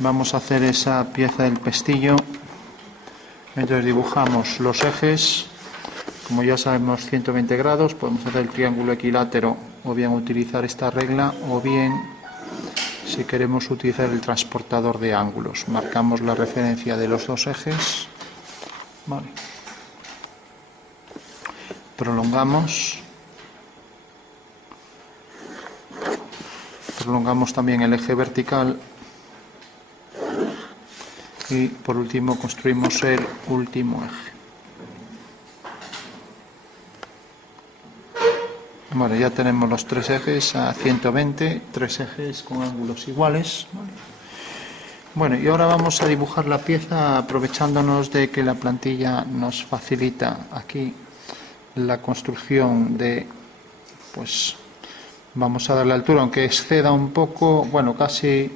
vamos a hacer esa pieza del pestillo. Entonces dibujamos los ejes, como ya sabemos 120 grados, podemos hacer el triángulo equilátero o bien utilizar esta regla o bien si queremos utilizar el transportador de ángulos. Marcamos la referencia de los dos ejes, vale. Prolongamos también el eje vertical y por último construimos el último eje. Bueno, ya tenemos los tres ejes a 120, tres ejes con ángulos iguales. Bueno, y ahora vamos a dibujar la pieza aprovechándonos de que la plantilla nos facilita aquí la construcción de, pues vamos a dar la altura, aunque exceda un poco, bueno, casi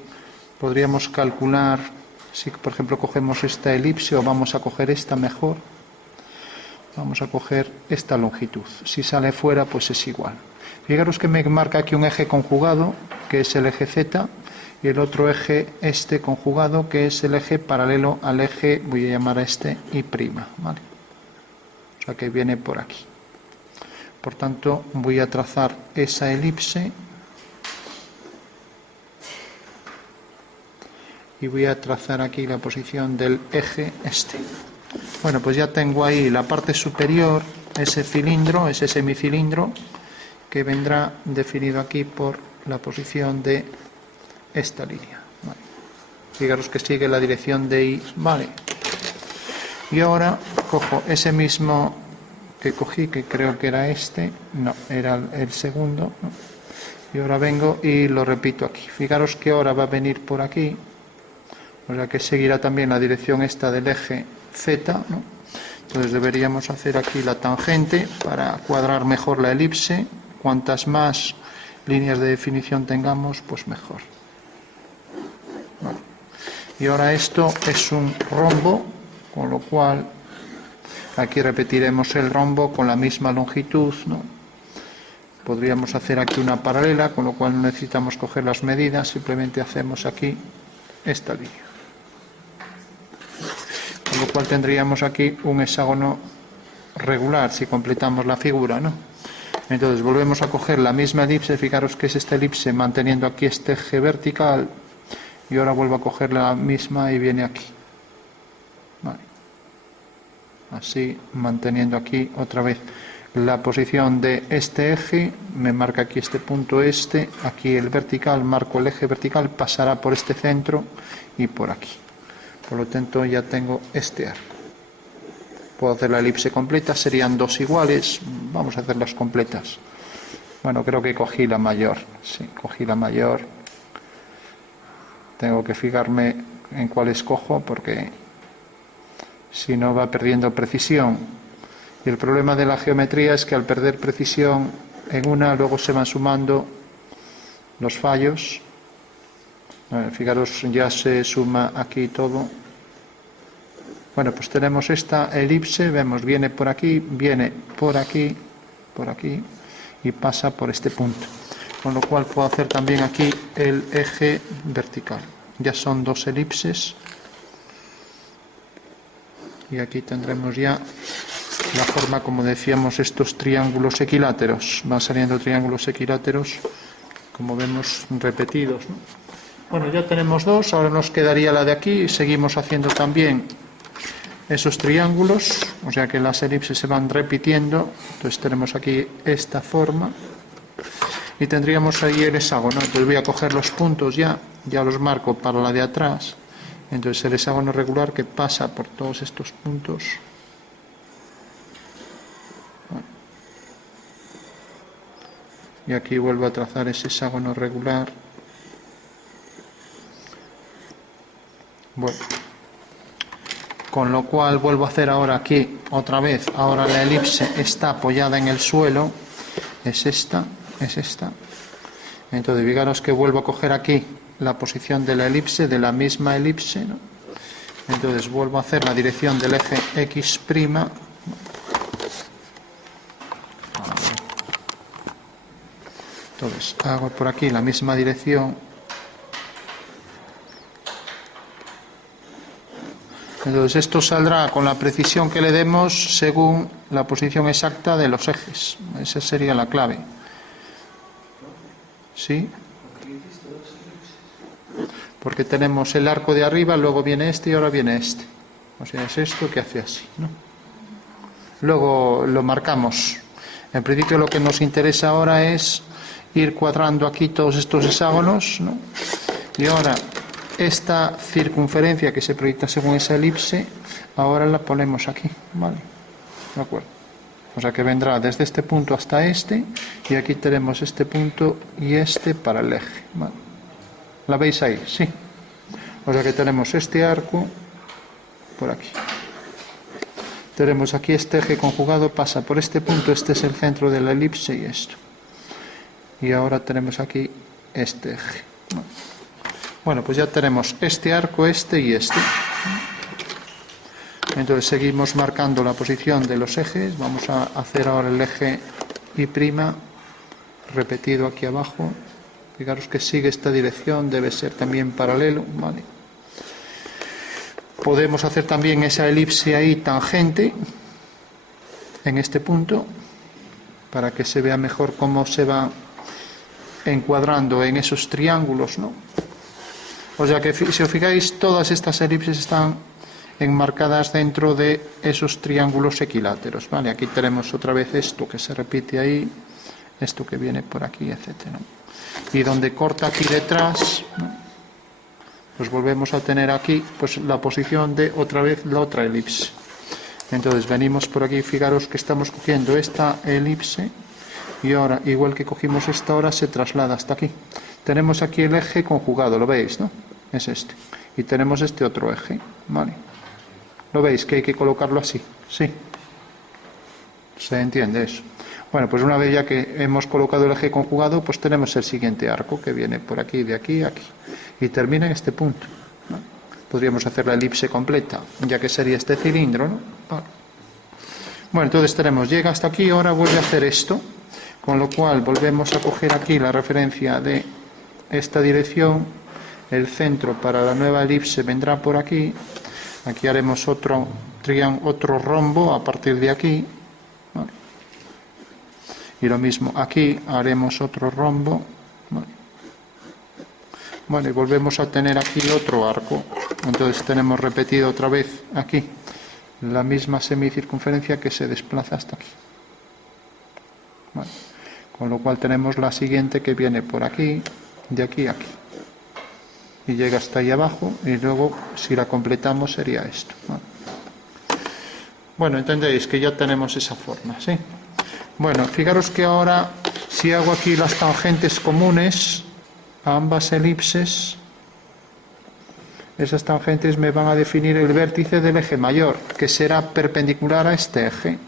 podríamos calcular, si por ejemplo cogemos esta elipse o vamos a coger esta mejor, vamos a coger esta longitud, si sale fuera pues es igual. Fijaros que me marca aquí un eje conjugado, que es el eje Z, y el otro eje este conjugado, que es el eje paralelo al eje, voy a llamar a este Y', ¿vale? O sea que viene por aquí. Por tanto, voy a trazar esa elipse y voy a trazar aquí la posición del eje este. Bueno, pues ya tengo ahí la parte superior, ese cilindro, ese semicilindro, que vendrá definido aquí por la posición de esta línea. Vale. Fijaros que sigue la dirección de Y, vale. Y ahora cojo ese mismo que cogí, que creo que era este, no, era el segundo, ¿no? Y ahora vengo y lo repito aquí. Fijaros que ahora va a venir por aquí, o sea que seguirá también la dirección esta del eje Z, ¿no? Entonces deberíamos hacer aquí la tangente para cuadrar mejor la elipse. Cuantas más líneas de definición tengamos, pues mejor. Vale. Y ahora esto es un rombo, con lo cual aquí repetiremos el rombo con la misma longitud, ¿no? Podríamos hacer aquí una paralela, con lo cual no necesitamos coger las medidas, simplemente hacemos aquí esta línea. Con lo cual tendríamos aquí un hexágono regular si completamos la figura, ¿no? Entonces volvemos a coger la misma elipse, fijaros que es esta elipse manteniendo aquí este eje vertical, y ahora vuelvo a coger la misma y viene aquí. Vale. Así, manteniendo aquí otra vez la posición de este eje, me marca aquí este punto este, aquí el vertical, marco el eje vertical, pasará por este centro y por aquí. Por lo tanto ya tengo este arco. Puedo hacer la elipse completa, serían dos iguales, vamos a hacerlas completas. Bueno, creo que cogí la mayor, sí, cogí la mayor. Tengo que fijarme en cuál escojo porque si no va perdiendo precisión. Y el problema de la geometría es que al perder precisión en una, luego se van sumando los fallos. Fijaros, ya se suma aquí todo. Bueno, pues tenemos esta elipse, vemos, viene por aquí y pasa por este punto. Con lo cual puedo hacer también aquí el eje vertical. Ya son dos elipses. Y aquí tendremos ya la forma, como decíamos, estos triángulos equiláteros. Van saliendo triángulos equiláteros, como vemos, repetidos, ¿no? Bueno, ya tenemos dos, ahora nos quedaría la de aquí y seguimos haciendo también esos triángulos, o sea que las elipses se van repitiendo. Entonces tenemos aquí esta forma y tendríamos ahí el hexágono. Entonces voy a coger los puntos ya los marco para la de atrás. Entonces el hexágono regular que pasa por todos estos puntos. Y aquí vuelvo a trazar ese hexágono regular. Bueno, con lo cual vuelvo a hacer ahora aquí otra vez. Ahora la elipse está apoyada en el suelo, es esta. Entonces fijaros que vuelvo a coger aquí la posición de la elipse, de la misma elipse, ¿no? Entonces vuelvo a hacer la dirección del eje X'. Entonces hago por aquí la misma dirección. Entonces esto saldrá con la precisión que le demos según la posición exacta de los ejes. Esa sería la clave. ¿Sí? Porque tenemos el arco de arriba, luego viene este y ahora viene este. O sea, es esto que hace así, ¿no? Luego lo marcamos. En principio lo que nos interesa ahora es ir cuadrando aquí todos estos hexágonos, ¿no? Y ahora esta circunferencia que se proyecta según esa elipse, ahora la ponemos aquí, ¿vale? ¿De acuerdo? O sea que vendrá desde este punto hasta este, y aquí tenemos este punto y este para el eje, ¿vale? ¿La veis ahí? Sí. O sea que tenemos este arco por aquí. Tenemos aquí este eje conjugado, pasa por este punto, este es el centro de la elipse y esto. Y ahora tenemos aquí este eje. Bueno, pues ya tenemos este arco, este y este. Entonces seguimos marcando la posición de los ejes. Vamos a hacer ahora el eje Y', repetido aquí abajo. Fijaros que sigue esta dirección, debe ser también paralelo, ¿vale? Podemos hacer también esa elipse ahí tangente en este punto, para que se vea mejor cómo se va encuadrando en esos triángulos, ¿no? O sea que si os fijáis, todas estas elipses están enmarcadas dentro de esos triángulos equiláteros, ¿vale? Aquí tenemos otra vez esto que se repite ahí, esto que viene por aquí, etcétera. Y donde corta aquí detrás, ¿no? Pues volvemos a tener aquí pues la posición de otra vez la otra elipse. Entonces venimos por aquí, fijaros que estamos cogiendo esta elipse y ahora, igual que cogimos esta, ahora se traslada hasta aquí. Tenemos aquí el eje conjugado, ¿lo veis, no? Es este. Y tenemos este otro eje, ¿vale? ¿Lo veis que hay que colocarlo así? Sí. ¿Se entiende eso? Bueno, pues una vez ya que hemos colocado el eje conjugado, pues tenemos el siguiente arco que viene por aquí, de aquí a aquí. Y termina en este punto, ¿no? Podríamos hacer la elipse completa, ya que sería este cilindro, ¿no? Vale. Bueno, entonces tenemos, llega hasta aquí, ahora vuelve a hacer esto, con lo cual volvemos a coger aquí la referencia de esta dirección, el centro para la nueva elipse vendrá por aquí, aquí haremos otro rombo a partir de aquí, ¿vale? Y lo mismo aquí, haremos otro rombo, ¿vale? Bueno, y volvemos a tener aquí otro arco. Entonces tenemos repetido otra vez aquí la misma semicircunferencia que se desplaza hasta aquí. Vale. Con lo cual tenemos la siguiente que viene por aquí, de aquí a aquí. Y llega hasta ahí abajo, y luego si la completamos sería esto. Vale. Bueno, entendéis que ya tenemos esa forma, ¿sí? Bueno, fijaros que ahora, si hago aquí las tangentes comunes a ambas elipses, esas tangentes me van a definir el vértice del eje mayor, que será perpendicular a este eje.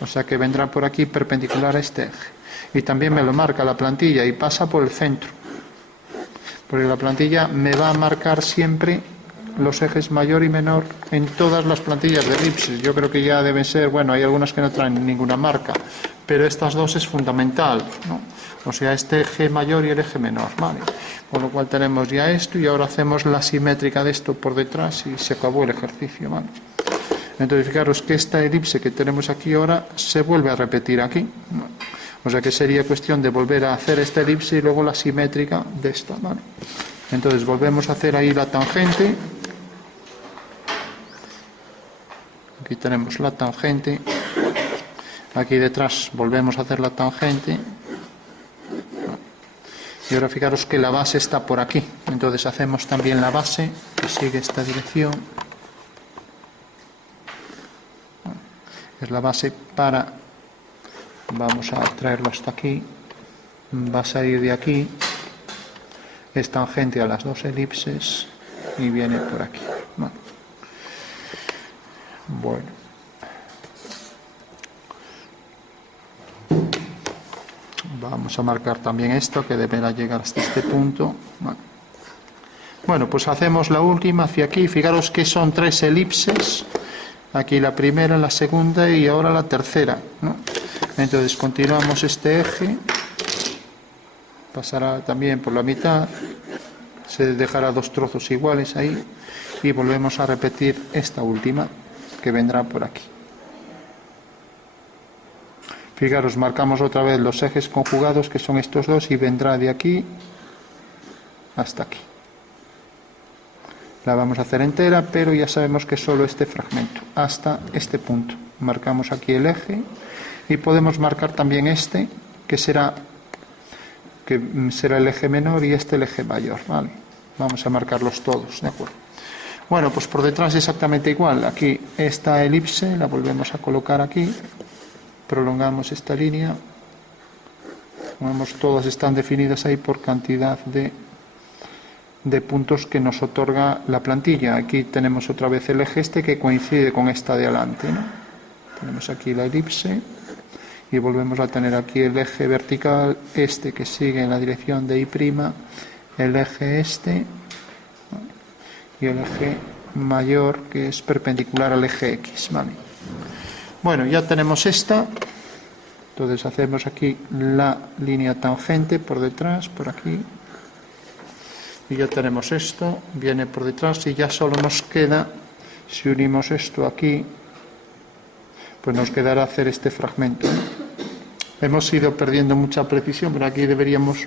O sea que vendrá por aquí perpendicular a este eje. Y también me lo marca la plantilla y pasa por el centro. Porque la plantilla me va a marcar siempre los ejes mayor y menor en todas las plantillas de elipses. Yo creo que ya deben ser, bueno, hay algunas que no traen ninguna marca, pero estas dos es fundamental, ¿no? O sea, este eje mayor y el eje menor, ¿vale? Con lo cual tenemos ya esto y ahora hacemos la simétrica de esto por detrás y se acabó el ejercicio, ¿vale? Entonces fijaros que esta elipse que tenemos aquí ahora se vuelve a repetir aquí, ¿no? O sea que sería cuestión de volver a hacer esta elipse y luego la simétrica de esta, ¿vale? Entonces volvemos a hacer ahí la tangente. Aquí tenemos la tangente. Aquí detrás volvemos a hacer la tangente. Y ahora fijaros que la base está por aquí. Entonces hacemos también la base, que sigue esta dirección. Es la base para... Vamos a traerlo hasta aquí. Va a salir de aquí. Es tangente a las dos elipses. Y viene por aquí. Bueno. Vamos a marcar también esto, que deberá llegar hasta este punto. Bueno, pues hacemos la última hacia aquí. Fijaros que son 3 elipses. Aquí la primera, la segunda y ahora la tercera, ¿no? Entonces continuamos este eje. Pasará también por la mitad. se dejará dos trozos iguales ahí y volvemos a repetir esta última que vendrá por aquí. Fijaros, marcamos otra vez los ejes conjugados, que son estos dos, y vendrá de aquí hasta aquí. La vamos a hacer entera, pero ya sabemos que solo este fragmento, hasta este punto. Marcamos aquí el eje y podemos marcar también este, que será el eje menor, y este el eje mayor, ¿vale? Vamos a marcarlos todos, ¿de acuerdo? Bueno, pues por detrás exactamente igual. Aquí esta elipse la volvemos a colocar aquí, prolongamos esta línea, vemos, todas están definidas ahí por cantidad de puntos que nos otorga la plantilla. Aquí tenemos otra vez el eje este que coincide con esta de adelante, ¿no? Tenemos aquí la elipse y volvemos a tener aquí el eje vertical, este que sigue en la dirección de Y', el eje este y el eje mayor que es perpendicular al eje X, ¿vale? Bueno, ya tenemos esta, entonces hacemos aquí la línea tangente por detrás, por aquí, y ya tenemos esto, viene por detrás, y ya solo nos queda, si unimos esto aquí, pues nos quedará hacer este fragmento, ¿no? Hemos ido perdiendo mucha precisión, pero aquí deberíamos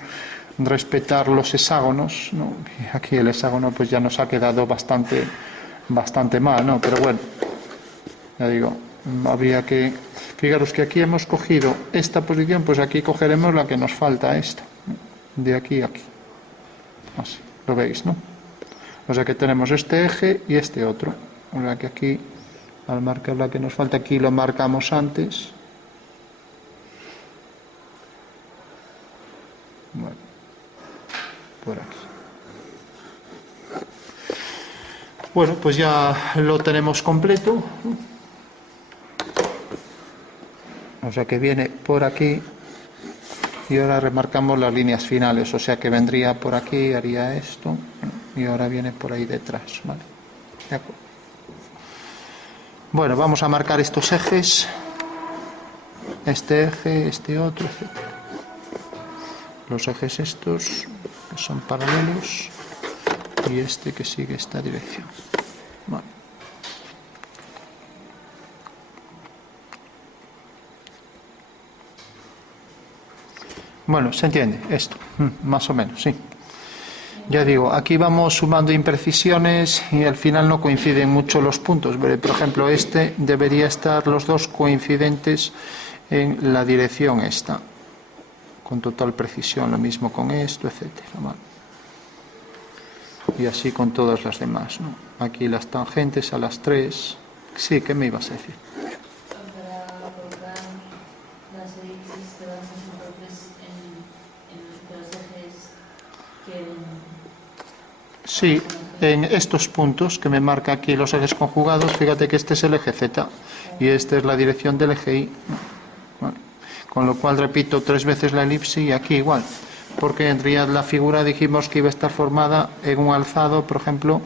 respetar los hexágonos, ¿no? Y aquí el hexágono pues ya nos ha quedado bastante mal, ¿no? Pero bueno, ya digo, habría que... Fijaros que aquí hemos cogido esta posición, pues aquí cogeremos la que nos falta, esta, ¿no? De aquí a aquí. Así, lo veis, ¿no? O sea que tenemos este eje y este otro. O sea que aquí, al marcar la que nos falta, aquí lo marcamos antes. Bueno, por aquí. Bueno, pues ya lo tenemos completo. O sea que viene por aquí y ahora remarcamos las líneas finales. O sea que vendría por aquí, haría esto y ahora viene por ahí detrás, ¿vale? De acuerdo. Bueno, vamos a marcar estos ejes. Este eje, este otro, etc. Los ejes estos que son paralelos y este que sigue esta dirección. Vale. Bueno, ¿se entiende esto? Más o menos, sí. Ya digo, aquí vamos sumando imprecisiones y al final no coinciden mucho los puntos. Por ejemplo, este debería estar los dos coincidentes en la dirección esta, con total precisión, lo mismo con esto, etcétera. Vale. Y así con todas las demás, ¿no? Aquí las tangentes a las 3. Sí, ¿qué me ibas a decir? Para colocar las elipsis que van a ser torpes en los ejes que... Sí, en estos puntos que me marca aquí los ejes conjugados, fíjate que este es el eje Z y esta es la dirección del eje Y. Vale. Con lo cual repito 3 veces la elipse y aquí igual. Porque en realidad la figura dijimos que iba a estar formada en un alzado, por ejemplo,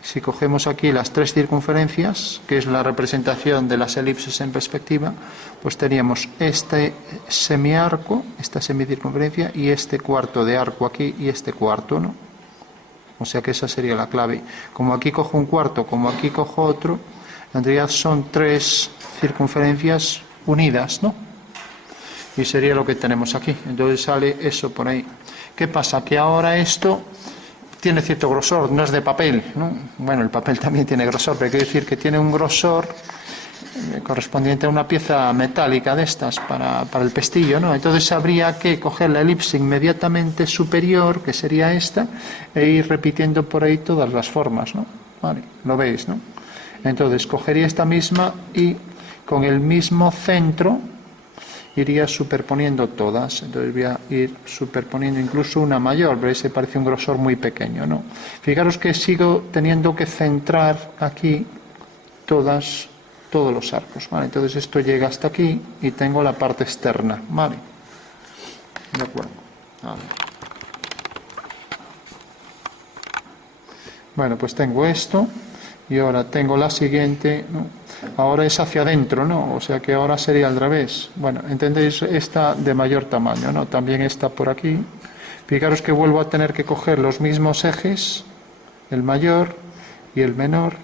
si cogemos aquí las 3 circunferencias, que es la representación de las elipses en perspectiva, pues teníamos este semiarco, esta semicircunferencia, y este cuarto de arco aquí y este cuarto, ¿no? O sea que esa sería la clave. Como aquí cojo un cuarto, como aquí cojo otro, en realidad son 3 circunferencias unidas, ¿no? Y sería lo que tenemos aquí. Entonces sale eso por ahí. ¿Qué pasa? Que ahora esto tiene cierto grosor, no es de papel, ¿no? Bueno, el papel también tiene grosor, pero quiero decir que tiene un grosor correspondiente a una pieza metálica de estas para el pestillo, ¿no? Entonces habría que coger la elipse inmediatamente superior, que sería esta, e ir repitiendo por ahí todas las formas, ¿no? Vale, lo veis, ¿no? Entonces cogería esta misma y con el mismo centro iría superponiendo todas. Entonces voy a ir superponiendo incluso una mayor, pero ese parece un grosor muy pequeño, ¿no? Fijaros que sigo teniendo que centrar aquí todos los arcos, ¿vale? Entonces esto llega hasta aquí y tengo la parte externa, ¿vale? De acuerdo. Vale. Bueno, pues tengo esto y ahora tengo la siguiente, ¿no? Ahora es hacia adentro, ¿no? O sea que ahora sería al revés. Bueno, entendéis esta de mayor tamaño, ¿no? También está por aquí. Fijaros que vuelvo a tener que coger los mismos ejes, el mayor y el menor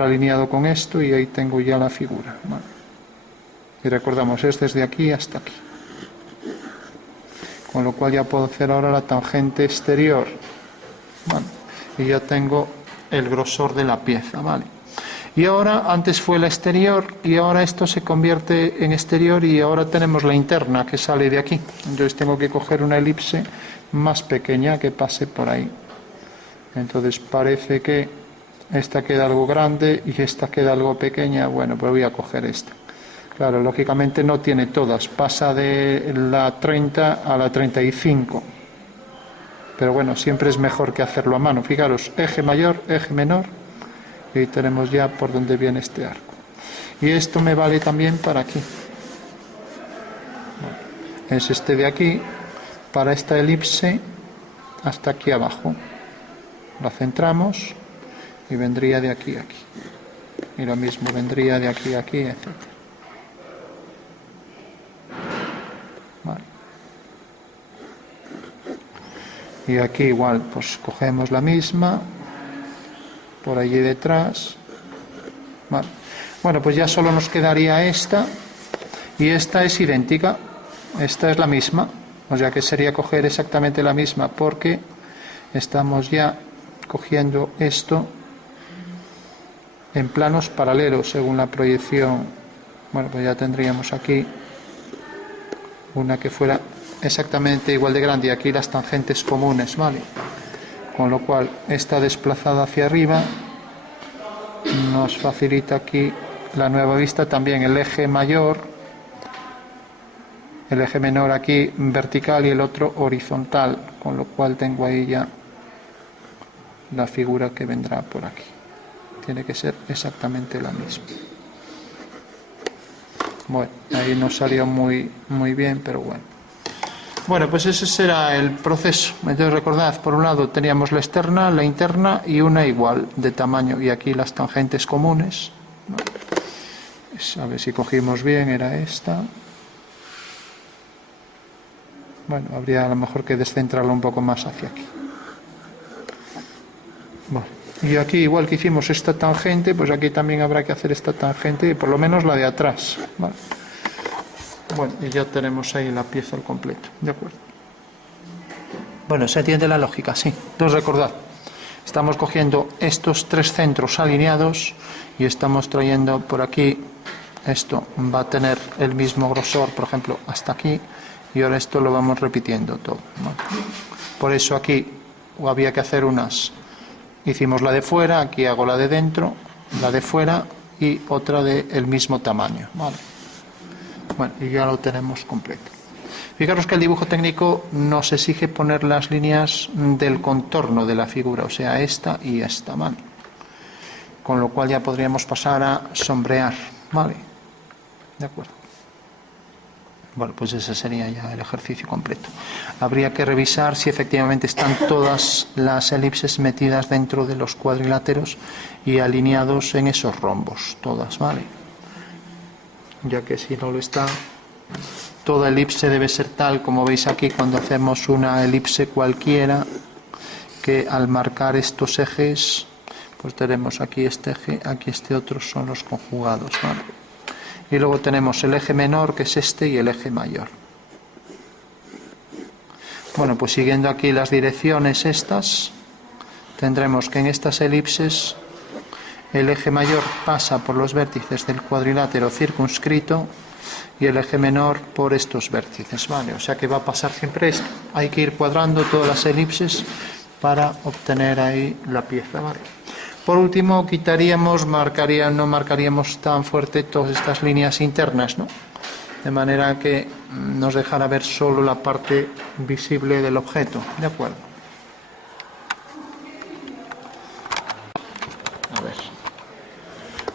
alineado con esto, y ahí tengo ya la figura. Vale. Y recordamos, es desde aquí hasta aquí. Con lo cual ya puedo hacer ahora la tangente exterior. Vale. Y ya tengo el grosor de la pieza. Vale. Y ahora, antes fue la exterior, y ahora esto se convierte en exterior, y ahora tenemos la interna que sale de aquí. Entonces tengo que coger una elipse más pequeña que pase por ahí. Entonces parece que esta queda algo grande y esta queda algo pequeña. Bueno, pues voy a coger esta. Claro, lógicamente no tiene todas, pasa de la 30 a la 35. Pero bueno, siempre es mejor que hacerlo a mano. Fijaros, eje mayor, eje menor, y ahí tenemos ya por dónde viene este arco. Y esto me vale también para aquí. Bueno, es este de aquí, para esta elipse, hasta aquí abajo. La centramos y vendría de aquí a aquí. Y lo mismo vendría de aquí a aquí, etc. Vale. Y aquí igual, pues cogemos la misma, por allí detrás. Vale. Bueno, pues ya solo nos quedaría esta, y esta es idéntica, esta es la misma, o sea que sería coger exactamente la misma, porque estamos ya cogiendo esto en planos paralelos según la proyección. Bueno, pues ya tendríamos aquí una que fuera exactamente igual de grande, y aquí las tangentes comunes, ¿vale? Con lo cual esta desplazada hacia arriba nos facilita aquí la nueva vista. También el eje mayor, el eje menor aquí vertical y el otro horizontal, con lo cual tengo ahí ya la figura que vendrá por aquí. Tiene que ser exactamente la misma. Bueno, ahí no salió muy bien, pero bueno. Bueno, pues ese será el proceso. Entonces recordad, por un lado teníamos la externa, la interna y una igual de tamaño, y aquí las tangentes comunes, ¿no? Pues a ver si cogimos bien, era esta. Bueno, habría a lo mejor que descentrarlo un poco más hacia aquí. Bueno, y aquí igual que hicimos esta tangente, pues aquí también habrá que hacer esta tangente, por lo menos la de atrás, ¿vale? Bueno, y ya tenemos ahí la pieza al completo, ¿de acuerdo? Bueno, se entiende la lógica, sí. Entonces recordad, estamos cogiendo estos tres centros alineados y estamos trayendo por aquí, esto va a tener el mismo grosor, por ejemplo, hasta aquí, y ahora esto lo vamos repitiendo todo, ¿vale? Por eso aquí había que hacer unas, hicimos la de fuera, aquí hago la de dentro, la de fuera y otra del mismo tamaño, ¿vale? Bueno, y ya lo tenemos completo. Fijaros que el dibujo técnico nos exige poner las líneas del contorno de la figura, o sea, esta y esta, ¿vale? Con lo cual ya podríamos pasar a sombrear, ¿vale? De acuerdo. Bueno, pues ese sería ya el ejercicio completo. Habría que revisar si efectivamente están todas las elipses metidas dentro de los cuadriláteros y alineados en esos rombos, todas, ¿vale? Ya que si no lo está, toda elipse debe ser tal, como veis aquí cuando hacemos una elipse cualquiera, que al marcar estos ejes, pues tenemos aquí este eje, aquí este otro, son los conjugados, ¿vale? Y luego tenemos el eje menor, que es este, y el eje mayor. Bueno, pues siguiendo aquí las direcciones estas, tendremos que en estas elipses el eje mayor pasa por los vértices del cuadrilátero circunscrito y el eje menor por estos vértices, ¿vale? O sea que va a pasar siempre esto. Hay que ir cuadrando todas las elipses para obtener ahí la pieza, ¿vale? Por último, no marcaríamos tan fuerte todas estas líneas internas, ¿no? De manera que nos dejara ver solo la parte visible del objeto, ¿de acuerdo? A ver.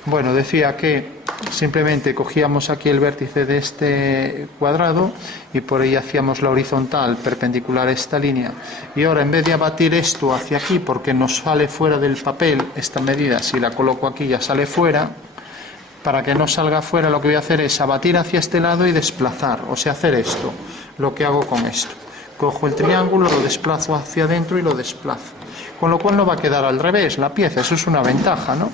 Bueno, decía que simplemente cogíamos aquí el vértice de este cuadrado y por ahí hacíamos la horizontal perpendicular a esta línea, y ahora en vez de abatir esto hacia aquí porque nos sale fuera del papel esta medida, si la coloco aquí ya sale fuera, para que no salga fuera lo que voy a hacer es abatir hacia este lado y desplazar, o sea, hacer esto, lo que hago con esto. Cojo el triángulo, lo desplazo hacia adentro y lo desplazo. Con lo cual no va a quedar al revés la pieza, eso es una ventaja, ¿no?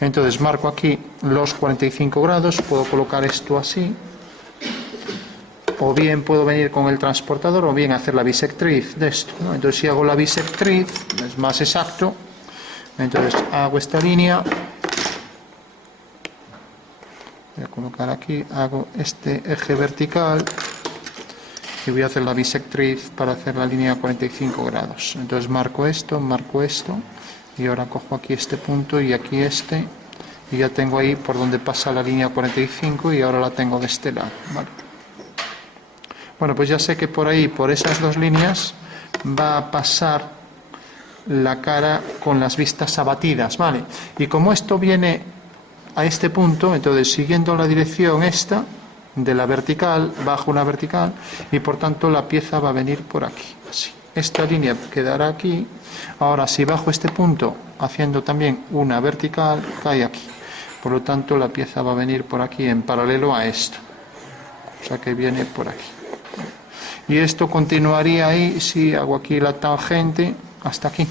Entonces marco aquí los 45 grados, puedo colocar esto así, o bien puedo venir con el transportador, o bien hacer la bisectriz de esto, ¿no? Entonces si hago la bisectriz, es más exacto, entonces hago esta línea, voy a colocar aquí, hago este eje vertical, y voy a hacer la bisectriz para hacer la línea a 45 grados. Entonces marco esto, y ahora cojo aquí este punto y aquí este, y ya tengo ahí por donde pasa la línea 45 y ahora la tengo de este lado, ¿vale? Bueno, pues ya sé que por ahí, por esas dos líneas, va a pasar la cara con las vistas abatidas, ¿vale? Y como esto viene a este punto, entonces siguiendo la dirección esta, de la vertical, bajo una vertical, y por tanto la pieza va a venir por aquí, así. Esta línea quedará aquí. Ahora si bajo este punto haciendo también una vertical, cae aquí, por lo tanto la pieza va a venir por aquí en paralelo a esto, o sea que viene por aquí, y esto continuaría ahí si hago aquí la tangente hasta aquí,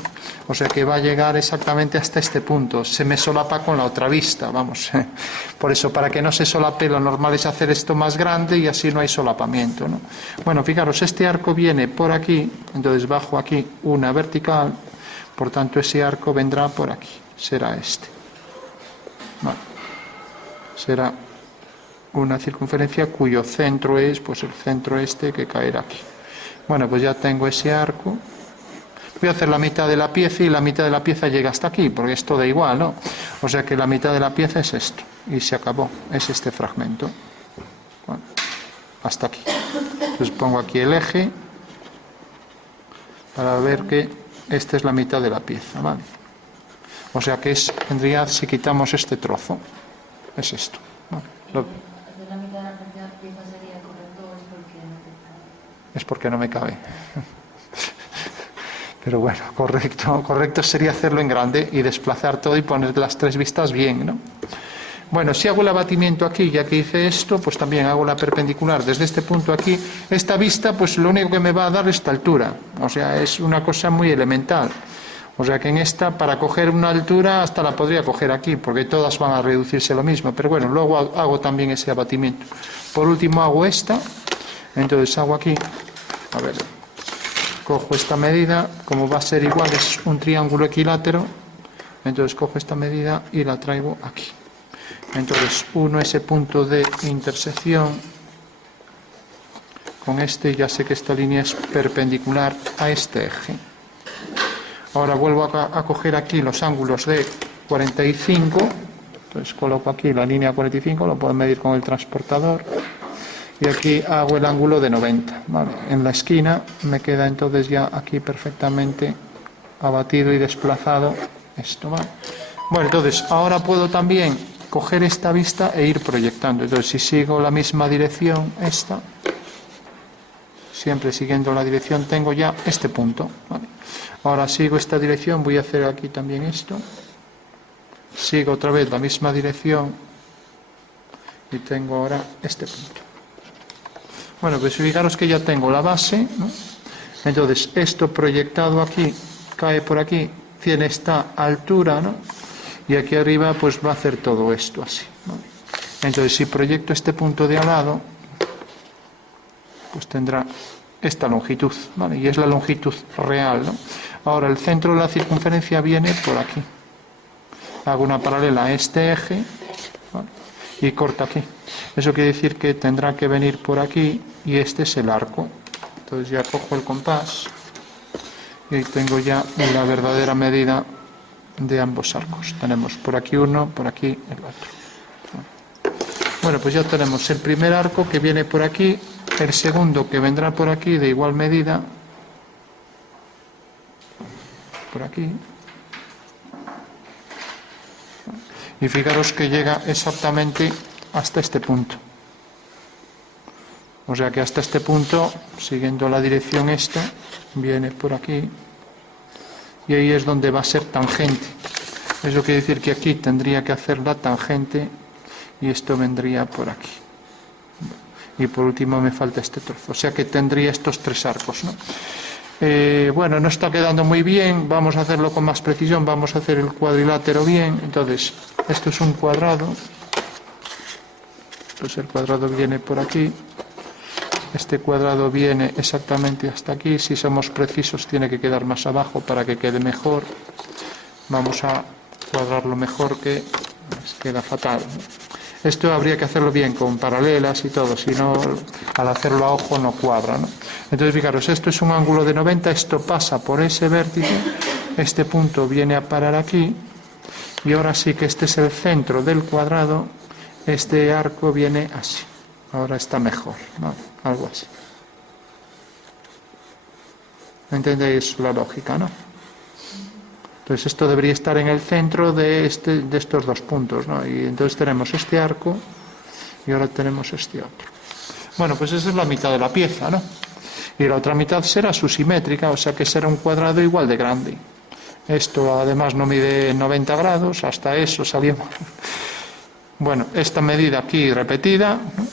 o sea que va a llegar exactamente hasta este punto. Se me solapa con la otra vista, vamos, por eso, para que no se solape, lo normal es hacer esto más grande y así no hay solapamiento, ¿no? Bueno, fijaros, este arco viene por aquí, entonces bajo aquí una vertical, por tanto ese arco vendrá por aquí, será este, vale. Será una circunferencia cuyo centro es, pues el centro este que caerá aquí. Bueno, pues ya tengo ese arco. Voy a hacer la mitad de la pieza y la mitad de la pieza llega hasta aquí, porque esto da igual, ¿no? O sea que la mitad de la pieza es esto, y se acabó, es este fragmento. Bueno, hasta aquí. Entonces pongo aquí el eje para ver que esta es la mitad de la pieza, ¿vale? O sea que es, en realidad, si quitamos este trozo, es esto, ¿vale? ¿Hacer la mitad de la pieza sería correcto o es porque no te cabe? Es porque no me cabe. Pero bueno, correcto sería hacerlo en grande y desplazar todo y poner las tres vistas bien, ¿no? Bueno, si hago el abatimiento aquí, ya que hice esto, pues también hago la perpendicular desde este punto aquí. Esta vista, pues lo único que me va a dar es esta altura, o sea, es una cosa muy elemental. O sea que en esta, para coger una altura, hasta la podría coger aquí, porque todas van a reducirse lo mismo. Pero bueno, luego hago también ese abatimiento. Por último hago esta, entonces hago aquí, a ver, cojo esta medida, como va a ser igual, es un triángulo equilátero, entonces cojo esta medida y la traigo aquí. Entonces uno ese punto de intersección con este, y ya sé que esta línea es perpendicular a este eje. Ahora vuelvo a coger aquí los ángulos de 45, entonces coloco aquí la línea 45, lo puedo medir con el transportador, y aquí hago el ángulo de 90, ¿vale? En la esquina me queda entonces ya aquí perfectamente abatido y desplazado esto, ¿vale? Bueno, entonces ahora puedo también coger esta vista e ir proyectando. Entonces si sigo la misma dirección, esta, siempre siguiendo la dirección, tengo ya este punto, ¿vale? Ahora sigo esta dirección, voy a hacer aquí también esto, sigo otra vez la misma dirección y tengo ahora este punto. Bueno, pues fijaros que ya tengo la base, ¿no? Entonces esto proyectado aquí, cae por aquí, tiene esta altura, ¿no? Y aquí arriba pues va a hacer todo esto así, ¿vale? Entonces si proyecto este punto de al lado, pues tendrá esta longitud, ¿vale? Y es la longitud real, ¿no? Ahora el centro de la circunferencia viene por aquí. Hago una paralela a este eje, ¿vale? Y corta aquí. Eso quiere decir que tendrá que venir por aquí y este es el arco. Entonces ya cojo el compás y tengo ya la verdadera medida de ambos arcos. Tenemos por aquí uno, por aquí el otro. Bueno, pues ya tenemos el primer arco que viene por aquí, el segundo que vendrá por aquí de igual medida, por aquí, y fijaros que llega exactamente hasta este punto. O sea que hasta este punto, siguiendo la dirección esta, viene por aquí y ahí es donde va a ser tangente. Eso quiere decir que aquí tendría que hacer la tangente y esto vendría por aquí. y por último me falta este trozo. O sea que tendría estos 3 arcos, ¿no? Bueno, no está quedando muy bien, vamos a hacerlo con más precisión, vamos a hacer el cuadrilátero bien. Entonces, esto es un cuadrado, pues el cuadrado viene por aquí, este cuadrado viene exactamente hasta aquí. Si somos precisos tiene que quedar más abajo para que quede mejor. Vamos a cuadrarlo mejor, que queda fatal. Esto habría que hacerlo bien con paralelas y todo, si no, al hacerlo a ojo no cuadra, ¿no? Entonces, fijaros, esto es un ángulo de 90, esto pasa por ese vértice, este punto viene a parar aquí, y ahora sí que este es el centro del cuadrado, este arco viene así. Ahora está mejor, ¿no? Algo así. ¿Entendéis la lógica, no? Entonces esto debería estar en el centro de estos 2 puntos, ¿no? Y entonces tenemos este arco y ahora tenemos este otro. Bueno, pues esa es la mitad de la pieza, ¿no? Y la otra mitad será su simétrica, o sea que será un cuadrado igual de grande. Esto además no mide 90 grados, hasta eso salimos. Bueno, esta medida aquí repetida, ¿no?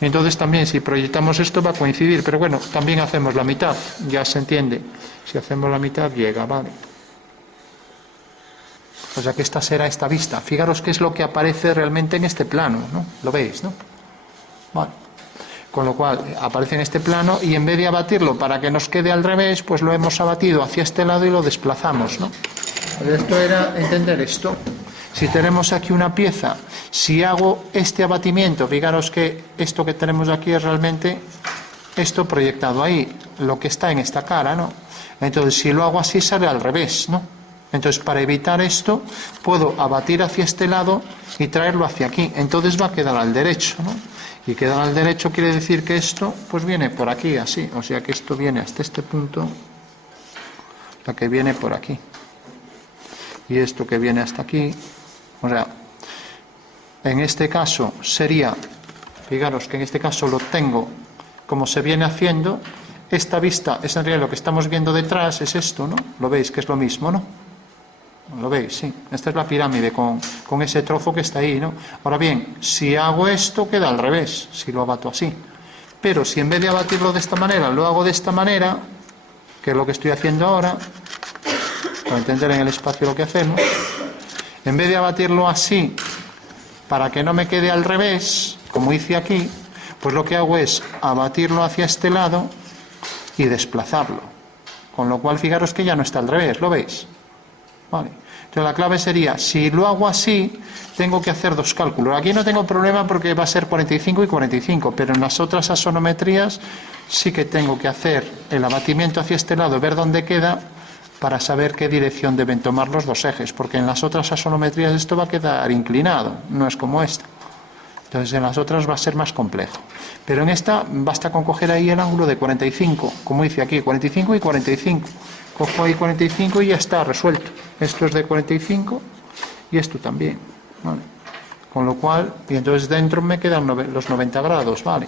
Y entonces también si proyectamos esto va a coincidir, pero bueno, también hacemos la mitad, ya se entiende. Si hacemos la mitad llega, ¿vale? O sea que esta será esta vista. Fijaros qué es lo que aparece realmente en este plano, ¿no? ¿Lo veis, no? Vale. Con lo cual aparece en este plano y en vez de abatirlo para que nos quede al revés, pues lo hemos abatido hacia este lado y lo desplazamos, ¿no? Pues esto era entender esto. Si tenemos aquí una pieza, si hago este abatimiento, fijaros que esto que tenemos aquí es realmente esto proyectado ahí, lo que está en esta cara, ¿no? Entonces si lo hago así sale al revés, ¿no? Entonces, para evitar esto, puedo abatir hacia este lado y traerlo hacia aquí. Entonces va a quedar al derecho, ¿no? Y quedar al derecho quiere decir que esto, pues viene por aquí, así. O sea que esto viene hasta este punto, la que viene por aquí. Y esto que viene hasta aquí. O sea, en este caso sería, fijaros que en este caso lo tengo como se viene haciendo. Esta vista es en realidad lo que estamos viendo detrás, es esto, ¿no? Lo veis que es lo mismo, ¿no? ¿Lo veis? Sí. Esta es la pirámide con ese trozo que está ahí, ¿no? Ahora bien, si hago esto queda al revés, si lo abato así. Pero si en vez de abatirlo de esta manera, lo hago de esta manera, que es lo que estoy haciendo ahora, para entender en el espacio lo que hacemos, en vez de abatirlo así, para que no me quede al revés, como hice aquí, pues lo que hago es abatirlo hacia este lado y desplazarlo. Con lo cual, fijaros que ya no está al revés, ¿lo veis? Vale. Entonces la clave sería, si lo hago así, tengo que hacer 2 cálculos. Aquí no tengo problema porque va a ser 45 y 45, pero en las otras axonometrías sí que tengo que hacer el abatimiento hacia este lado, ver dónde queda, para saber qué dirección deben tomar los 2 ejes, porque en las otras axonometrías esto va a quedar inclinado, no es como esta. Entonces en las otras va a ser más complejo. Pero en esta basta con coger ahí el ángulo de 45, como hice aquí, 45 y 45. Cojo ahí 45 y ya está resuelto. Esto es de 45 y esto también, ¿vale? Con lo cual, y entonces dentro me quedan los 90 grados, ¿vale?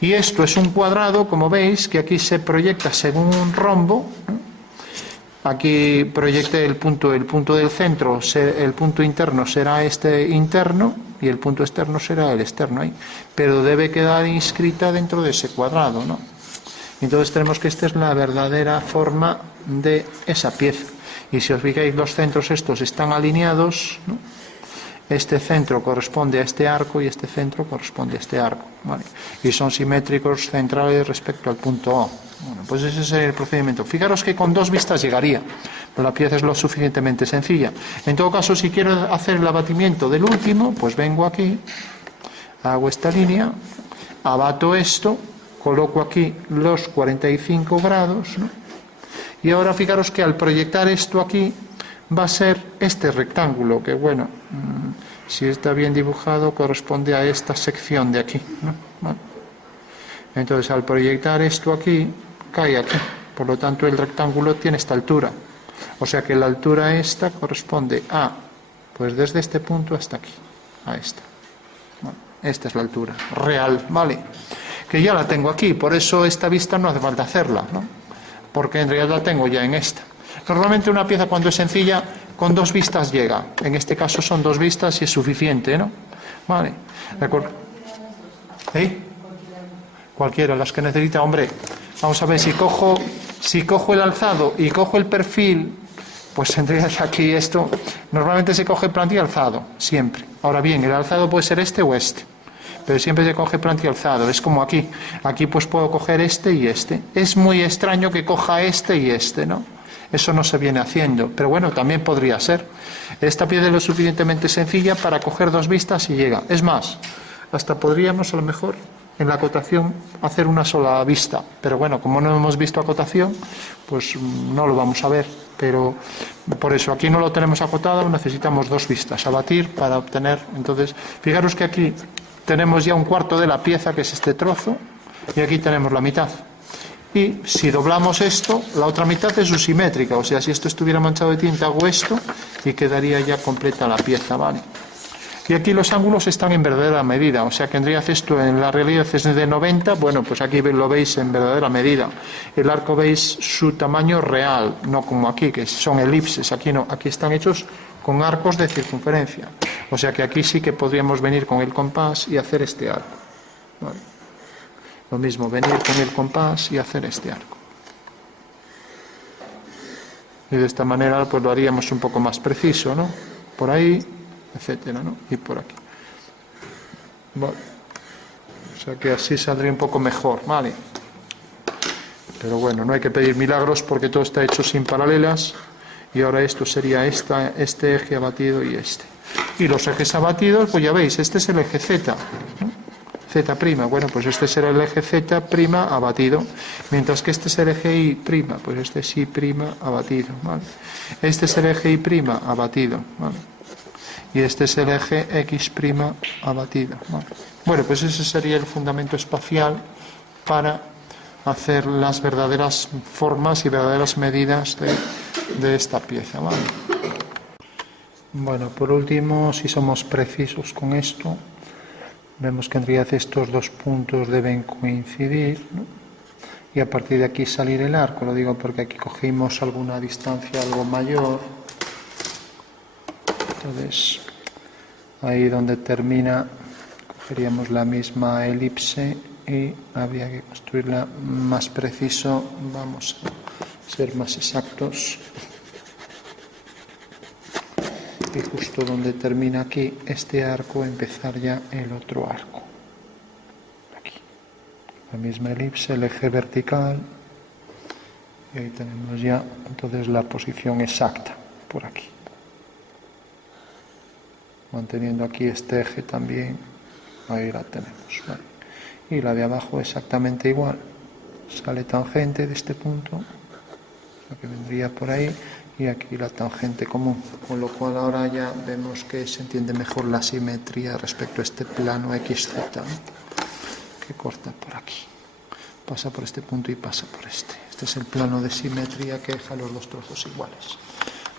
Y esto es un cuadrado, como veis, que aquí se proyecta según un rombo, ¿no? Aquí proyecté el punto del centro, el punto interno será este interno y el punto externo será el externo ahí. Pero debe quedar inscrita dentro de ese cuadrado, ¿no? Entonces tenemos que esta es la verdadera forma de esa pieza. Y si os fijáis, los centros estos están alineados, ¿no? Este centro corresponde a este arco y este centro corresponde a este arco, ¿vale? Y son simétricos centrales respecto al punto O. Bueno, pues ese sería el procedimiento. Fijaros que con 2 vistas llegaría, pero la pieza es lo suficientemente sencilla. En todo caso, si quiero hacer el abatimiento del último, pues vengo aquí, hago esta línea, abato esto, coloco aquí los 45 grados, ¿no? Y ahora fijaros que al proyectar esto aquí va a ser este rectángulo, que bueno, si está bien dibujado corresponde a esta sección de aquí, ¿no? Vale. Entonces al proyectar esto aquí, cae aquí, por lo tanto el rectángulo tiene esta altura, o sea que la altura esta corresponde a, pues desde este punto hasta aquí, a esta. Vale. Esta es la altura real, ¿vale? Que ya la tengo aquí, por eso esta vista no hace falta hacerla, ¿no? Porque en realidad la tengo ya en esta. Normalmente una pieza cuando es sencilla, con 2 vistas llega. En este caso son 2 vistas y es suficiente, ¿no? Vale. ¿Eh? cualquiera, las que necesita. Hombre, vamos a ver, si cojo el alzado y cojo el perfil, pues tendría aquí esto. Normalmente se coge planta y alzado, siempre. Ahora bien, el alzado puede ser este o este, pero siempre se coge planta y alzado. Es como aquí. Aquí pues puedo coger este y este. Es muy extraño que coja este y este, ¿no? Eso no se viene haciendo, pero bueno, también podría ser. Esta pieza es lo suficientemente sencilla para coger dos vistas y llega. Es más, hasta podríamos a lo mejor en la acotación hacer una sola vista, pero bueno, como no hemos visto acotación, pues no lo vamos a ver. Pero por eso aquí no lo tenemos acotado, necesitamos dos vistas a batir para obtener. Entonces, fijaros que aquí tenemos ya un cuarto de la pieza, que es este trozo, y aquí tenemos la mitad. Y si doblamos esto, la otra mitad es simétrica, o sea, si esto estuviera manchado de tinta, hago esto y quedaría ya completa la pieza, ¿vale? Y aquí los ángulos están en verdadera medida, o sea, que tendrías esto en la realidad es de 90, bueno, pues aquí lo veis en verdadera medida. El arco veis su tamaño real, no como aquí, que son elipses, aquí no, aquí están hechos con arcos de circunferencia. O sea que aquí sí que podríamos venir con el compás y hacer este arco, ¿vale? Lo mismo, venir con el compás y hacer este arco. Y de esta manera pues lo haríamos un poco más preciso, ¿no? Por ahí, etcétera, ¿no? Y por aquí. Vale. O sea que así saldría un poco mejor, ¿vale? Pero bueno, no hay que pedir milagros porque todo está hecho sin paralelas. Y ahora esto sería este eje abatido y este. Y los ejes abatidos, pues ya veis, este es el eje Z, ¿no? Z', bueno, pues este será el eje Z' abatido, mientras que este es el eje Y', pues este es Y' abatido, ¿vale? Este es el eje Y' abatido, ¿vale? Y este es el eje X' abatido, ¿vale? Bueno, pues ese sería el fundamento espacial para hacer las verdaderas formas y verdaderas medidas de esta pieza, ¿vale? Bueno, por último, si somos precisos con esto, vemos que en realidad estos dos puntos deben coincidir, ¿no? Y a partir de aquí salir el arco. Lo digo porque aquí cogimos alguna distancia algo mayor. Entonces, ahí donde termina, cogeríamos la misma elipse y habría que construirla más preciso. Vamos a ser más exactos. Y justo donde termina aquí este arco, empezar ya el otro arco. Aquí. La misma elipse, el eje vertical. Y ahí tenemos ya entonces la posición exacta, por aquí. Manteniendo aquí este eje también, ahí la tenemos, ¿vale? Y la de abajo exactamente igual. Sale tangente de este punto, la que vendría por ahí. Y aquí la tangente común, con lo cual ahora ya vemos que se entiende mejor la simetría respecto a este plano XZ, ¿no? Que corta por aquí, pasa por este punto y pasa por este. Este es el plano de simetría que deja los dos trozos iguales.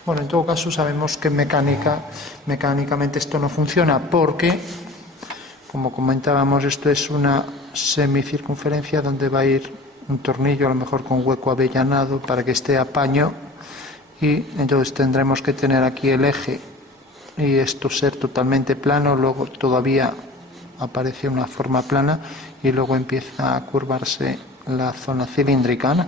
Bueno, en todo caso sabemos que mecánicamente esto no funciona porque, como comentábamos, esto es una semicircunferencia donde va a ir un tornillo, a lo mejor con hueco avellanado, para que esté a paño. Y entonces tendremos que tener aquí el eje y esto ser totalmente plano, luego todavía aparece una forma plana y luego empieza a curvarse la zona cilíndrica, ¿no?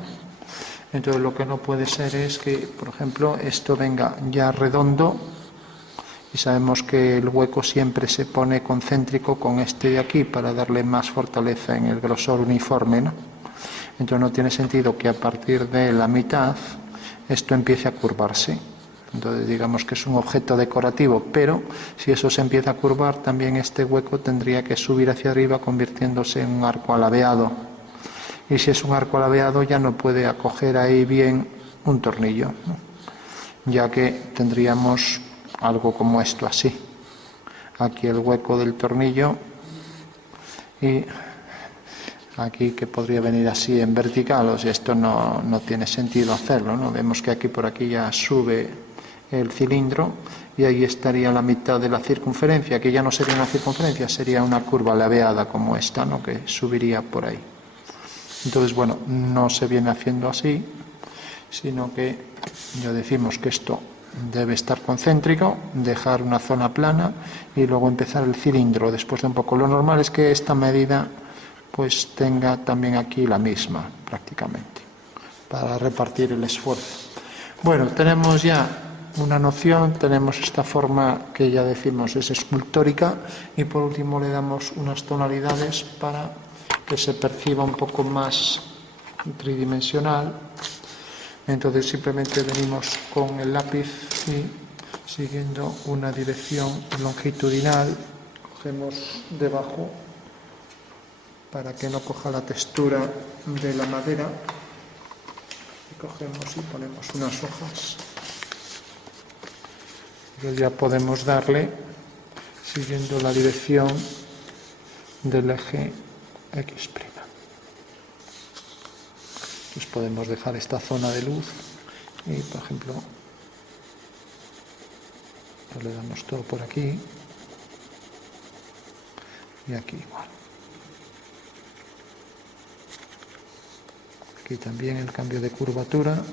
Entonces lo que no puede ser es que, por ejemplo, esto venga ya redondo y sabemos que el hueco siempre se pone concéntrico con este de aquí para darle más fortaleza en el grosor uniforme, ¿no? Entonces no tiene sentido que a partir de la mitad esto empiece a curvarse. Entonces digamos que es un objeto decorativo, pero si eso se empieza a curvar, también este hueco tendría que subir hacia arriba convirtiéndose en un arco alabeado. Y si es un arco alabeado ya no puede acoger ahí bien un tornillo, ¿no? Ya que tendríamos algo como esto así. Aquí el hueco del tornillo y aquí que podría venir así en vertical, o sea, esto no tiene sentido hacerlo, ¿no? Vemos que aquí por aquí ya sube el cilindro y ahí estaría la mitad de la circunferencia, que ya no sería una circunferencia, sería una curva laveada como esta, ¿no? Que subiría por ahí. Entonces, bueno, no se viene haciendo así, sino que ya decimos que esto debe estar concéntrico, dejar una zona plana y luego empezar el cilindro después de un poco. Lo normal es que esta medida pues tenga también aquí la misma prácticamente, para repartir el esfuerzo. Bueno, tenemos ya una noción, tenemos esta forma que ya decimos es escultórica, y por último le damos unas tonalidades para que se perciba un poco más tridimensional. Entonces simplemente venimos con el lápiz y siguiendo una dirección longitudinal cogemos debajo para que no coja la textura de la madera, y cogemos y ponemos unas hojas. Entonces ya podemos darle siguiendo la dirección del eje X'. Entonces podemos dejar esta zona de luz y, por ejemplo, le damos todo por aquí y aquí igual. Aquí también el cambio de curvatura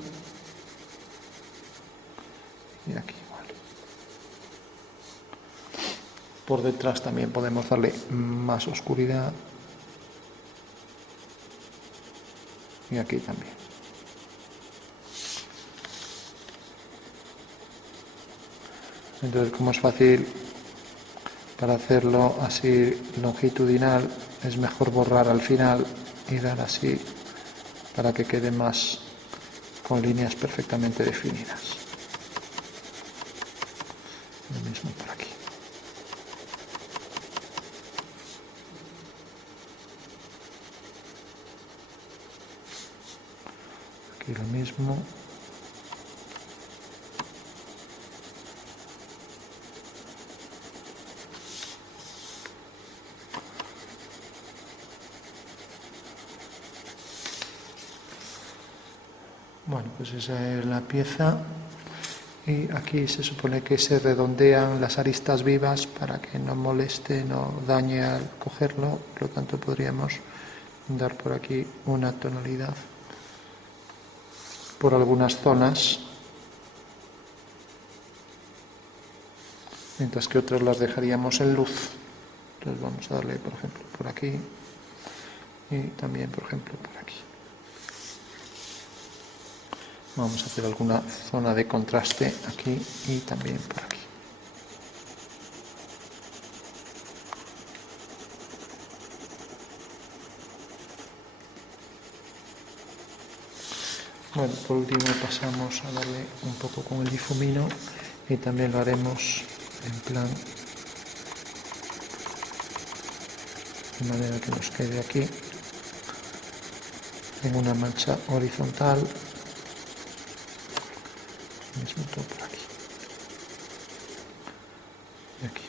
y aquí igual. Por detrás también podemos darle más oscuridad y aquí también. Entonces, como es fácil para hacerlo así longitudinal, es mejor borrar al final y dar así para que quede más con líneas perfectamente definidas. Lo mismo por aquí. Aquí lo mismo. Bueno, pues esa es la pieza, y aquí se supone que se redondean las aristas vivas para que no moleste, no dañe al cogerlo. Por lo tanto podríamos dar por aquí una tonalidad por algunas zonas, mientras que otras las dejaríamos en luz. Entonces vamos a darle, por ejemplo, por aquí y también, por ejemplo, por aquí. Vamos a hacer alguna zona de contraste aquí y también por aquí. Bueno, por último pasamos a darle un poco con el difumino, y también lo haremos en plan de manera que nos quede aquí en una mancha horizontal. Mismo todo por aquí y aquí.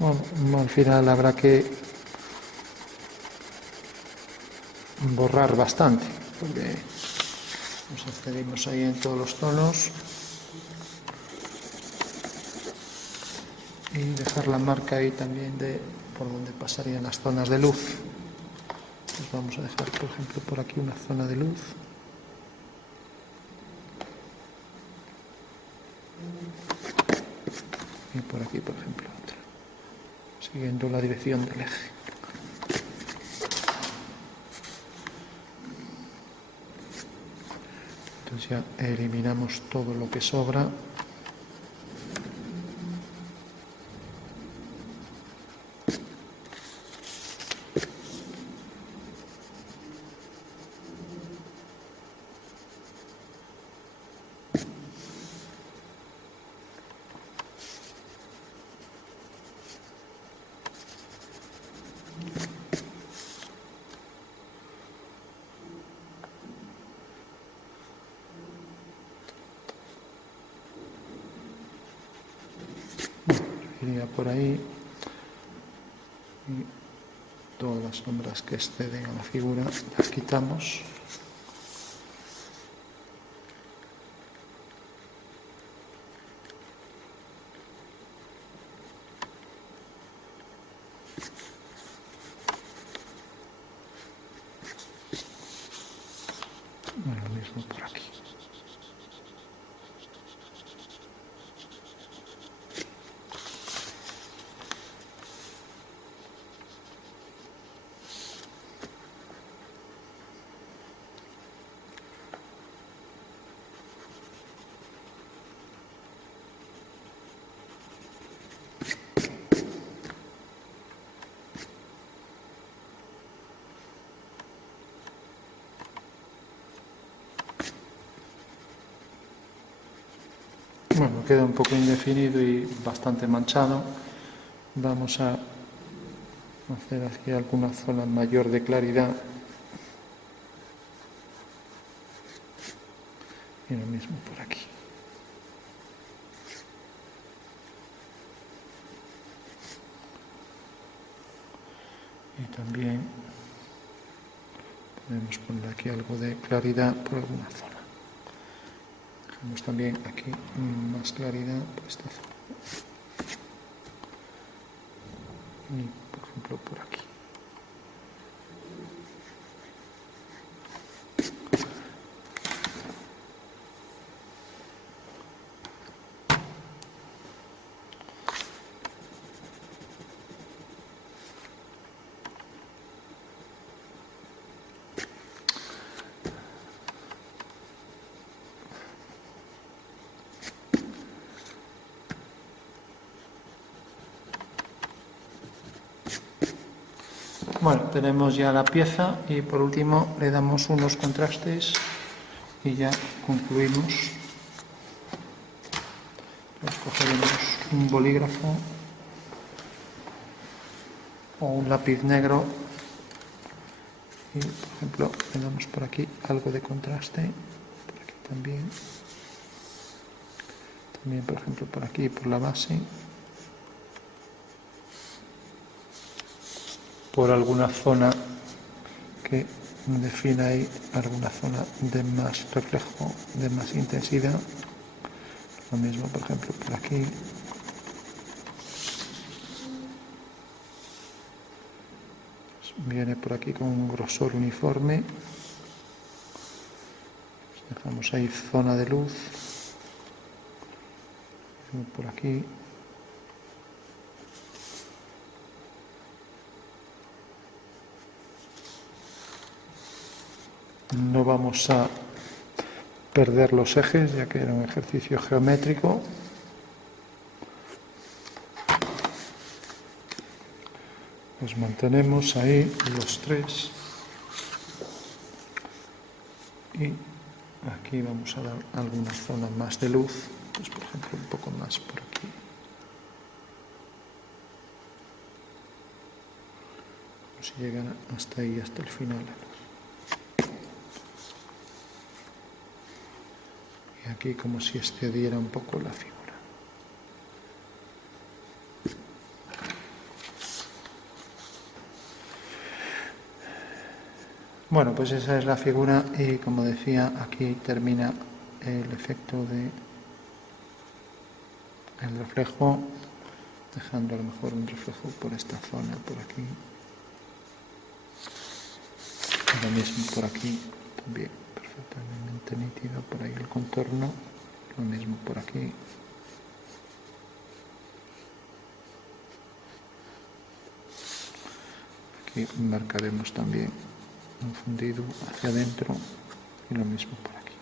Bueno, al final habrá que borrar bastante, porque nos accedimos ahí en todos los tonos, y dejar la marca ahí también de por donde pasarían las zonas de luz. Pues vamos a dejar, por ejemplo, por aquí una zona de luz. Y por aquí, por ejemplo, otra, siguiendo la dirección del eje. Entonces ya eliminamos todo lo que sobra. Iría por ahí, y todas las sombras que exceden a la figura las quitamos. Bueno, mismo por aquí. Bueno, queda un poco indefinido y bastante manchado. Vamos a hacer aquí alguna zona mayor de claridad. Y lo mismo por aquí. Y también podemos poner aquí algo de claridad por alguna zona. Dejamos también aquí más claridad por esta zona. Y por ejemplo por aquí. Bueno, tenemos ya la pieza y por último le damos unos contrastes y ya concluimos. Pues cogeremos un bolígrafo o un lápiz negro y, por ejemplo, le damos por aquí algo de contraste, por aquí también, por ejemplo por aquí por la base, por alguna zona que defina ahí alguna zona de más reflejo, de más intensidad. Lo mismo, por ejemplo, por aquí. Viene por aquí con un grosor uniforme. Dejamos ahí zona de luz. Por aquí. No vamos a perder los ejes, ya que era un ejercicio geométrico. Los mantenemos ahí los tres. Y aquí vamos a dar alguna zona más de luz, pues por ejemplo un poco más por aquí. Como si llegara hasta ahí, hasta el final. Y aquí como si excediera un poco la figura. Bueno, pues esa es la figura y como decía, aquí termina el efecto de el reflejo, dejando a lo mejor un reflejo por esta zona, por aquí. Y lo mismo por aquí, también perfectamente nítido, por ahí el contorno, lo mismo por aquí. Aquí marcaremos también un fundido hacia adentro y lo mismo por aquí.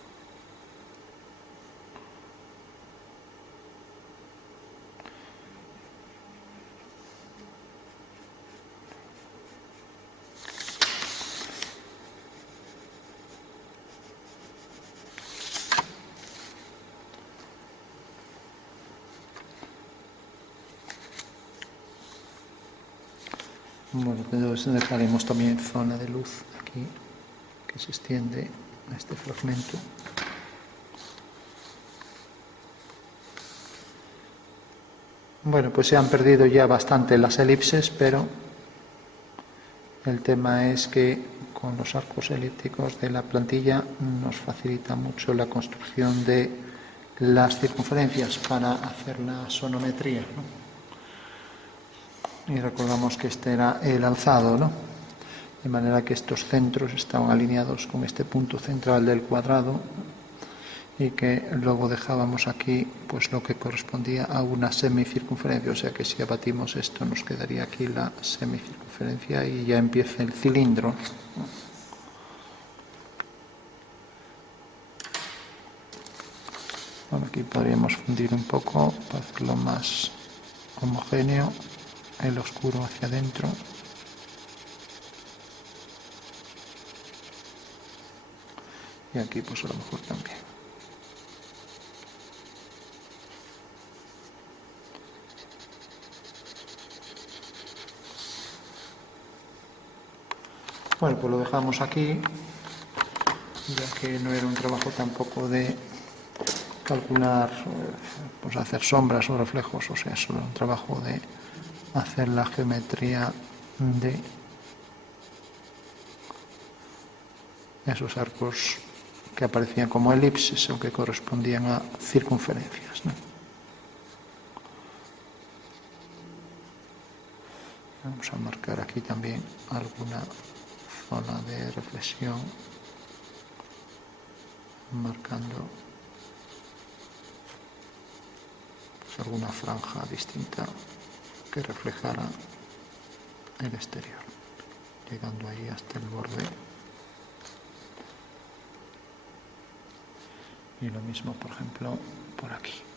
Bueno, entonces dejaremos también zona de luz aquí que se extiende a este fragmento. Bueno, pues se han perdido ya bastante las elipses, pero el tema es que con los arcos elípticos de la plantilla nos facilita mucho la construcción de las circunferencias para hacer la sonometría, ¿no? Y recordamos que este era el alzado, ¿no? de manera que estos centros estaban alineados con este punto central del cuadrado y que luego dejábamos aquí pues lo que correspondía a una semicircunferencia, o sea que si abatimos esto nos quedaría aquí la semicircunferencia y ya empieza el cilindro. Bueno, aquí podríamos fundir un poco para hacerlo más homogéneo, el oscuro hacia adentro. Y aquí pues a lo mejor también. Bueno, pues lo dejamos aquí, ya que no era un trabajo tampoco de calcular, pues hacer sombras o reflejos, o sea, solo un trabajo de hacer la geometría de esos arcos que aparecían como elipses o que correspondían a circunferencias, ¿no? Vamos a marcar aquí también alguna zona de reflexión, marcando pues alguna franja distinta que reflejara el exterior, llegando ahí hasta el borde. Y lo mismo, por ejemplo, por aquí.